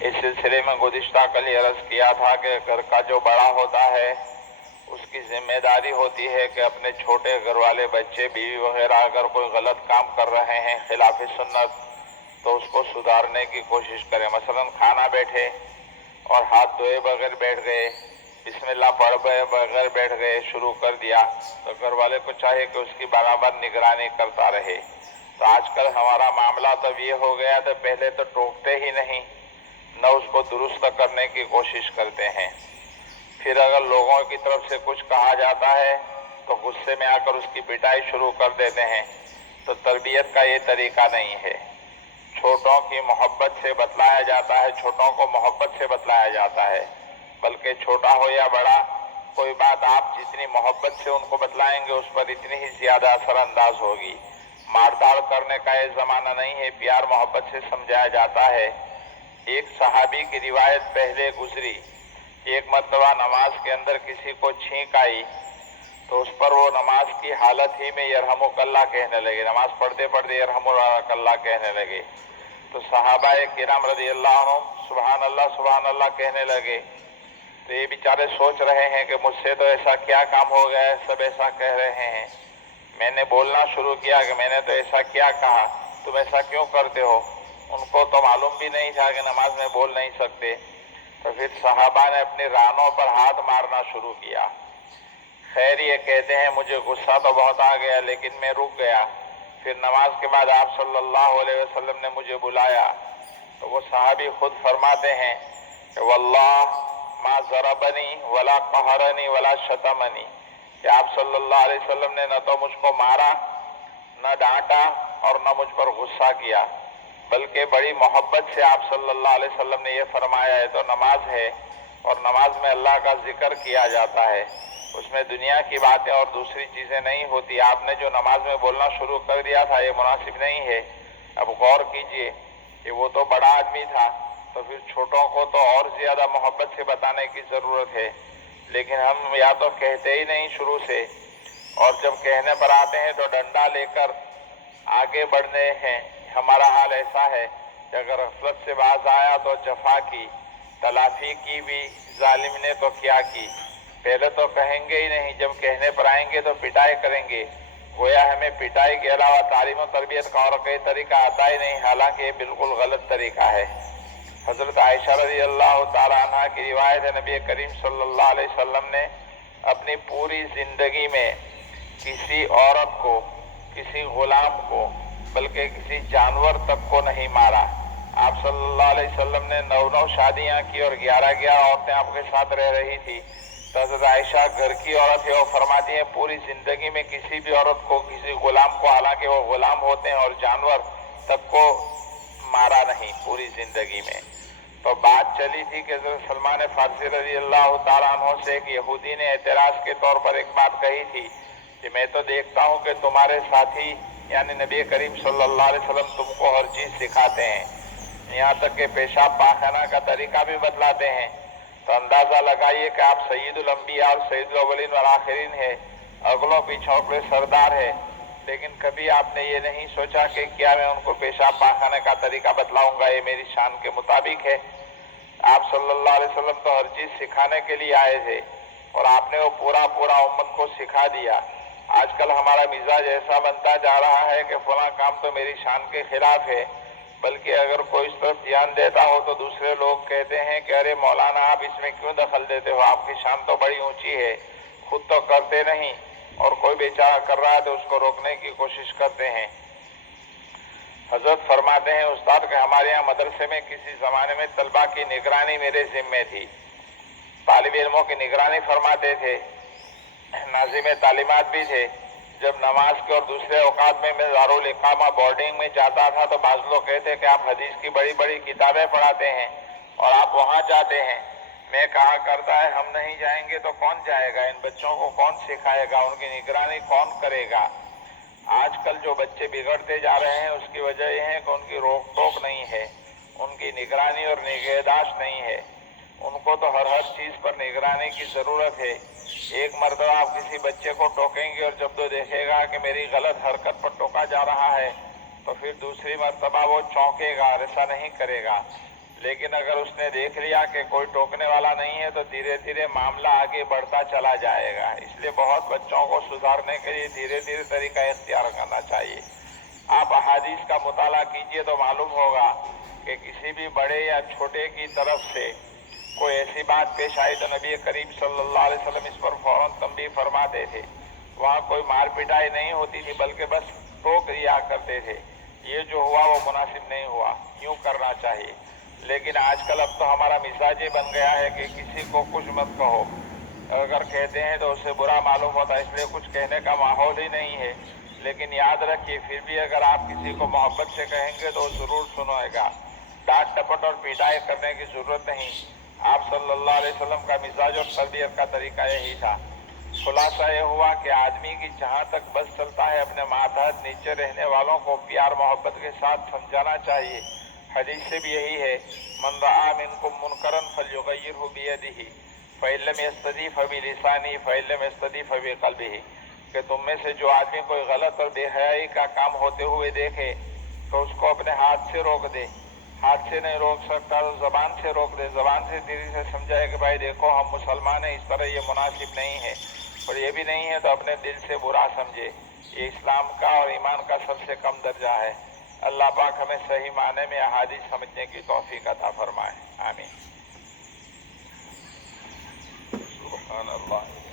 اس سلسلے میں گزشتہ کل یہ عرض کیا تھا کہ گھر کا جو بڑا ہوتا ہے اس کی ذمہ داری ہوتی ہے کہ اپنے چھوٹے گھر والے بچے بیوی وغیرہ اگر کوئی غلط کام کر رہے ہیں خلاف سنت تو اس کو سدھارنے کی کوشش کرے. مثلا کھانا بیٹھے اور ہاتھ دھوئے بغیر بیٹھ گئے, بسم اللہ پڑھ بغیر بیٹھ گئے, شروع کر دیا, تو گھر والے کو چاہیے کہ اس کی برابر نگرانی کرتا رہے. تو آج کل ہمارا معاملہ تو یہ ہو گیا تو پہلے تو ٹوکتے ہی نہیں, نہ اس کو درست کرنے کی کوشش کرتے ہیں. پھر اگر لوگوں کی طرف سے کچھ کہا جاتا ہے تو غصے میں آ کر اس کی پٹائی شروع کر دیتے ہیں. تو تربیت کا یہ طریقہ نہیں ہے. چھوٹوں کی محبت سے بتلایا جاتا ہے, چھوٹوں کو محبت سے بتلایا جاتا ہے. بلکہ چھوٹا ہو یا بڑا, کوئی بات آپ جتنی محبت سے ان کو بتلائیں گے اس پر اتنی ہی زیادہ اثر انداز ہوگی. مارداڑ کرنے کا یہ زمانہ نہیں ہے, پیار محبت سے سمجھایا جاتا ہے. ایک صحابی کی روایت پہلے گزری, ایک مرتبہ نماز کے اندر کسی کو چھینک آئی تو اس پر وہ نماز کی حالت ہی میں یرحمک اللہ کہنے لگے, نماز پڑھتے پڑھتے یرحمک اللہ کہنے لگے. تو صحابہ کرام رضی اللہ عنہم سبحان اللہ کہنے لگے. تو یہ بیچارے سوچ رہے ہیں کہ مجھ سے تو ایسا کیا کام ہو گیا ہے, سب ایسا کہہ رہے ہیں. میں نے بولنا شروع کیا کہ میں نے تو ایسا کیا کہا, تم ایسا کیوں کرتے ہو. ان کو تو معلوم بھی نہیں تھا کہ نماز میں بول نہیں سکتے. تو پھر صحابہ نے اپنی رانوں پر ہاتھ مارنا شروع کیا. خیر یہ کہتے ہیں مجھے غصہ تو بہت آ گیا لیکن میں رک گیا. پھر نماز کے بعد آپ صلی اللہ علیہ وسلم نے مجھے بلایا تو وہ صحابی خود فرماتے ہیں کہ واللہ ما ضربنی ولا قہرنی ولا شتمنی, کہ آپ صلی اللہ علیہ وسلم نے نہ تو مجھ کو مارا, نہ ڈانٹا اور نہ مجھ پر غصہ کیا, بلکہ بڑی محبت سے آپ صلی اللہ علیہ وسلم نے یہ فرمایا ہے تو نماز ہے اور نماز میں اللہ کا ذکر کیا جاتا ہے, اس میں دنیا کی باتیں اور دوسری چیزیں نہیں ہوتی. آپ نے جو نماز میں بولنا شروع کر دیا تھا یہ مناسب نہیں ہے. اب غور کیجئے کہ وہ تو بڑا آدمی تھا, تو پھر چھوٹوں کو تو اور زیادہ محبت سے بتانے کی ضرورت ہے. لیکن ہم یا تو کہتے ہی نہیں شروع سے, اور جب کہنے پر آتے ہیں تو ڈنڈا لے کر آگے بڑھنے ہیں. ہمارا حال ایسا ہے کہ اگر غفلت سے باز آیا تو جفا کی, تلافی کی بھی ظالم نے تو کیا کی. پہلے تو کہیں گے ہی نہیں, جب کہنے پر آئیں گے تو پٹائی کریں گے. گویا ہمیں پٹائی کے علاوہ تعلیم و تربیت کا اور کوئی طریقہ آتا ہی نہیں, حالانکہ یہ بالکل غلط طریقہ ہے. حضرت عائشہ رضی اللہ تعالیٰ عنہ کی روایت ہے, نبی کریم صلی اللہ علیہ وسلم نے اپنی پوری زندگی میں کسی عورت کو, کسی غلام کو, بلکہ کسی جانور تک کو نہیں مارا. آپ صلی اللہ علیہ وسلم نے 9 شادیاں کی اور 11 عورتیں آپ کے ساتھ رہ رہی تھی. تو حضرت عائشہ گھر کی عورت ہے, وہ فرماتی ہیں پوری زندگی میں کسی بھی عورت کو, کسی غلام کو, حالانکہ وہ غلام ہوتے ہیں اور جانور تک کو مارا نہیں پوری زندگی میں. تو بات چلی تھی کہ حضرت سلمان فارسی رضی اللہ تعالیٰ عنہ سے ایک یہودی نے اعتراض کے طور پر ایک بات کہی تھی کہ میں تو دیکھتا ہوں کہ تمہارے ساتھی یعنی نبی کریم صلی اللہ علیہ وسلم تم کو ہر چیز سکھاتے ہیں, یہاں تک کہ پیشاب پاخانہ کا طریقہ بھی بتلاتے ہیں. تو اندازہ لگائیے کہ آپ سید الانبیاء اور سید الاولین والآخرین ہے, اگلوں پیچھوں کے سردار ہے, لیکن کبھی آپ نے یہ نہیں سوچا کہ کیا میں ان کو پیشاب پاخانے کا طریقہ بتلاؤں گا, یہ میری شان کے مطابق ہے. آپ صلی اللہ علیہ وسلم تو ہر چیز سکھانے کے لیے آئے تھے اور آپ نے وہ پورا امت کو سکھا دیا. آج کل ہمارا مزاج ایسا بنتا جا رہا ہے کہ فلاں کام تو میری شان کے خلاف ہے, بلکہ اگر کوئی اس طرف دھیان دیتا ہو تو دوسرے لوگ کہتے ہیں کہ ارے مولانا آپ اس میں کیوں دخل دیتے ہو, آپ کی شان تو بڑی اونچی ہے, خود تو کرتے نہیں اور کوئی بیچارہ کر رہا ہے تو اس کو روکنے کی کوشش کرتے ہیں. حضرت فرماتے ہیں استاد کہ ہمارے یہاں مدرسے میں کسی زمانے میں طلبہ کی نگرانی میرے ذمے تھی, طالب علموں کی نگرانی فرماتے تھے, ناظم تعلیمات بھی تھے. جب نماز کے اور دوسرے اوقات میں دارالاقامہ بورڈنگ میں جاتا تھا تو بعض لوگ کہتے کہ آپ حدیث کی بڑی بڑی کتابیں پڑھاتے ہیں اور آپ وہاں جاتے ہیں. میں کہا کرتا ہے ہم نہیں جائیں گے تو کون جائے گا, ان بچوں کو کون سکھائے گا, ان کی نگرانی کون کرے گا. آج کل جو بچے بگڑتے جا رہے ہیں اس کی وجہ یہ ہے کہ ان کی روک ٹوک نہیں ہے, ان کی نگرانی اور نگہداشت نہیں ہے. ان کو تو ہر چیز پر نگرانی کی ضرورت ہے. ایک مرتبہ آپ کسی بچے کو ٹوکیں گے اور جب تو دیکھے گا کہ میری غلط حرکت پر ٹوکا جا رہا ہے تو پھر دوسری مرتبہ وہ چونکے گا اور ایسا نہیں کرے گا. لیکن اگر اس نے دیکھ لیا کہ کوئی ٹوکنے والا نہیں ہے تو دھیرے دھیرے معاملہ آگے بڑھتا چلا جائے گا. اس لیے بہت بچوں کو سدھارنے کے لیے دھیرے دھیرے طریقہ اختیار کرنا چاہیے. آپ احادیث کا مطالعہ کیجئے تو معلوم ہوگا کہ کسی بھی بڑے یا چھوٹے کی طرف سے کوئی ایسی بات پیش آئی تو نبی کریم صلی اللہ علیہ وسلم اس پر فوراً تنبیہ فرماتے تھے. وہاں کوئی مار پٹائی نہیں ہوتی تھی بلکہ بس ٹوک دیا کرتے تھے. یہ جو ہوا وہ مناسب نہیں ہوا، یوں کرنا چاہیے. لیکن آج کل اب تو ہمارا مزاج یہ بن گیا ہے کہ کسی کو کچھ مت کہو، اگر کہتے ہیں تو اسے برا معلوم ہوتا ہے، اس لیے کچھ کہنے کا ماحول ہی نہیں ہے. لیکن یاد رکھیے پھر بھی اگر آپ کسی کو محبت سے کہیں گے تو ضرور سنوئے گا. ڈانٹ ٹپٹ اور پیٹائی کرنے کی ضرورت نہیں. آپ صلی اللہ علیہ وسلم کا مزاج اور تربیت کا طریقہ یہی تھا. خلاصہ یہ ہوا کہ آدمی کی جہاں تک بس چلتا ہے اپنے ماتحت نیچے رہنے والوں کو پیار محبت کے ساتھ سمجھانا چاہیے. حدیث سے بھی یہی ہے، من رآ منکم منکرا فلیغیرہ بیدہ فإن لم یستطع فبلسانہ فإن لم یستطع فبقلبہ، کہ تم میں سے جو آدمی کوئی غلط اور بے حیائی کا کام ہوتے ہوئے دیکھے تو اس کو اپنے ہاتھ سے روک دے. ہاتھ سے نہیں روک سکتا تو زبان سے روک دے. زبان سے دل سے سمجھائے کہ بھائی دیکھو ہم مسلمان ہیں، اس طرح یہ مناسب نہیں ہے. اور یہ بھی نہیں ہے تو اپنے دل سے برا سمجھے. یہ اسلام کا اور ایمان کا سب سے کم درجہ ہے. اللہ پاک ہمیں صحیح معنی میں احادیث سمجھنے کی توفیق عطا فرمائے. آمین. سبحان اللہ.